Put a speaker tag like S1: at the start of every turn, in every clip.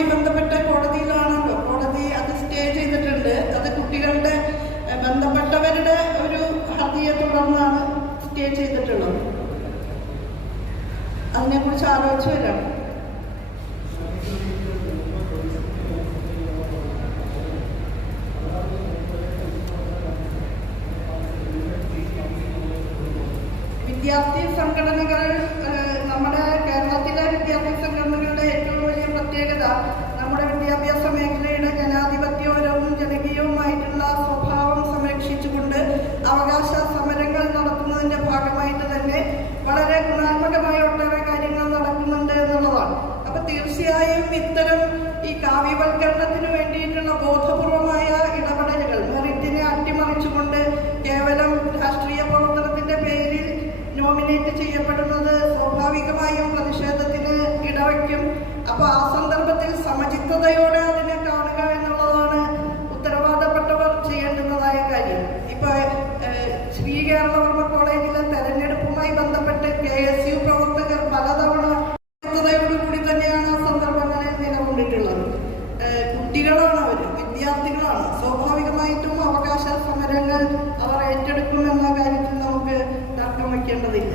S1: ഇതുമായി ബന്ധപ്പെട്ട കോടതിയിലാണല്ലോ. കോടതി അത് സ്റ്റേ ചെയ്തിട്ടുണ്ട്. അത് കുട്ടികളുടെ ബന്ധപ്പെട്ടവരുടെ ഒരു ഹർജിയെ തുടർന്നാണ് സ്റ്റേ ചെയ്തിട്ടുള്ളത്. അതിനെക്കുറിച്ച് ആലോചിച്ച് വരാം. വിദ്യാർത്ഥി സംഘടനകൾ നമ്മുടെ കേരളത്തിലെ വിദ്യാർത്ഥി സംഘടനകളുടെ തീർച്ചയായും ഇത്തരം ഈ കാവ്യവൽക്കരണത്തിന് വേണ്ടിയിട്ടുള്ള ബോധപൂർവമായ ഇടപെടലുകൾ മെറിറ്റിനെ അട്ടിമറിച്ചുകൊണ്ട് കേവലം രാഷ്ട്രീയ പ്രവർത്തനത്തിന്റെ പേരിൽ നോമിനേറ്റ് ചെയ്യപ്പെടുന്നത് സ്വാഭാവികമായും പ്രതിഷേധത്തിന് ഇടവയ്ക്കും. അപ്പൊ ആ സന്ദർഭത്തിൽ സമചിത്തതയോടെ അതിനെ കാണുക എന്നുള്ളതാണ് ഉത്തരവാദപ്പെട്ടവർ ചെയ്യേണ്ടുന്നതായ കാര്യം. ഇപ്പൊ ഏഹ്, ശ്രീ കേരളവർമ്മ കോളേജിലെ തെരഞ്ഞെടുപ്പുമായി ബന്ധപ്പെട്ട് കെ എസ് സ്വാഭാവികമായിട്ടും അവകാശ സമരങ്ങൾ അവർ ഏറ്റെടുക്കുമെന്ന കാര്യത്തിൽ നമുക്ക് തർക്കം വയ്ക്കേണ്ടതില്ല.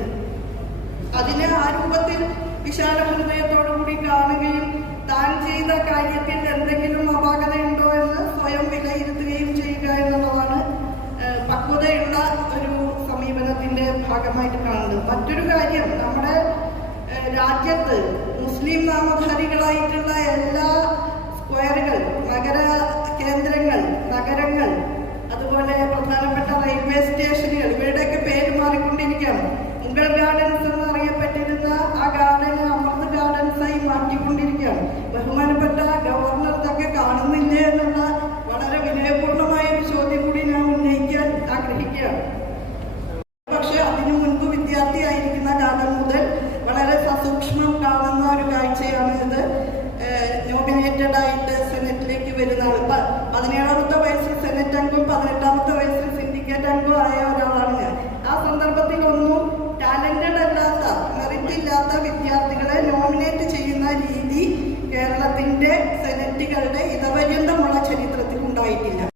S1: അതിനെ ആ രൂപത്തിൽ വിശാല ഹൃദയത്തോടുകൂടി കാണുകയും താൻ ചെയ്ത കാര്യത്തിൽ എന്തെങ്കിലും അപാകതയുണ്ടോ എന്ന് സ്വയം വിലയിരുത്തുകയും ചെയ്യുക എന്നുള്ളതാണ് പക്വതയുള്ള ഒരു സമീപനത്തിന്റെ ഭാഗമായിട്ട് കാണുന്നത്. മറ്റൊരു കാര്യം നമ്മുടെ രാജ്യത്ത് മുസ്ലിം നാമധാരികളായിട്ടുള്ള എല്ലാ ആഗ്രഹിക്കുകയാണ് പക്ഷെ അതിനു മുൻപ് വിദ്യാർത്ഥിയായിരിക്കുന്ന കാലം മുതൽ വളരെ സസൂക്ഷ്മം കാണുന്ന ഒരു കാഴ്ചയാണ് ഇത്. നോമിനേറ്റഡ് ആയിട്ട് സെനറ്റിലേക്ക് വരുന്ന ആൾ പതിനേഴാമത്തെ വയസ്സിൽ സെനറ്റ് അംഗം പതിനെട്ടാമത്തെ